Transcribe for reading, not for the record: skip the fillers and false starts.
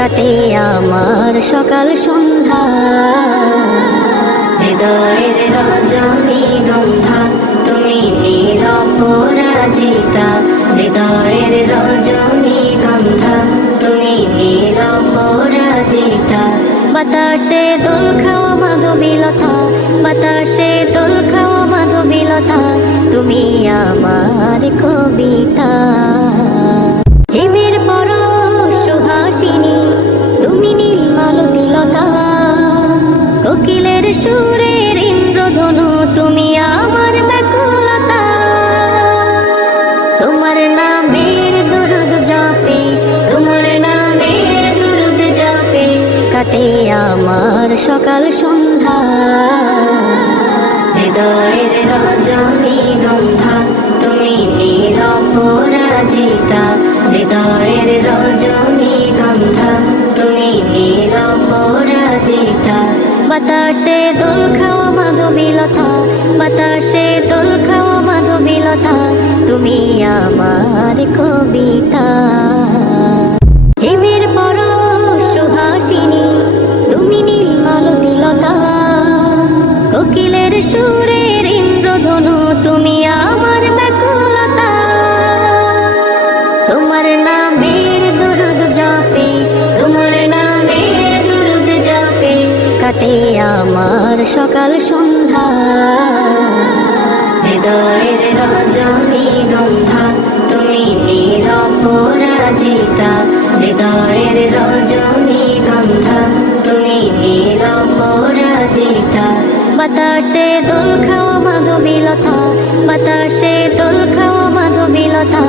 কাটে আমার সকাল সন্ধ্যা। হৃদয়ের রজনীগন্ধা তুমি নীল পরাজিতা, হৃদয়ের রজনীগন্ধা তুমি নীল পরাজিতা। বাতাসে দোল খাওয়া মাধবীলতা, বাতাসে দোল খাওয়া মাধবীলতা, তুমি আমার কবিতা। হিমের পরশ সুহাসিনী তুমি নীল মালতীলতা, কোকিলের সুরের ইন্দ্রধনু তুমি আমার ব্যাকুলতা। তোমার নামের দুরুদ জপে, তোমার নামের দুরুদ জপে কাটে আমার সকাল সন্ধ্যা। হৃদয়ের রজনীগন্ধা তুমি নীল পরাজিতা, হৃদয়ের রজনীগন্ধা তুমি নীল পরাজিতা। বাতাসে দোল খাওয়া মাধবীলতা, বাতাসে দোল খাওয়া মাধবীলতা, তুমি আমার কবিতা। হিমের পরশ সুহাসিনী তুমি নীল মালতীলতা, কোকিলের সুরের ইন্দ্রধনু তুমি আমার ব্যাকুলতা। তোমার নামের দুরুদ জপে, তোমার নামের দুরুদ জপে কাটে আমার সকাল সন্ধ্যা। হৃদয়ের রজনীগন্ধা তুমি নীল পরাজিতা, হৃদয়ের রজনীগন্ধা তুমি নীল পরাজিতা। বাতাসে দোল খাওয়া মাধবীলতা, বাতাসে দোল খাওয়া মাধবীলতা।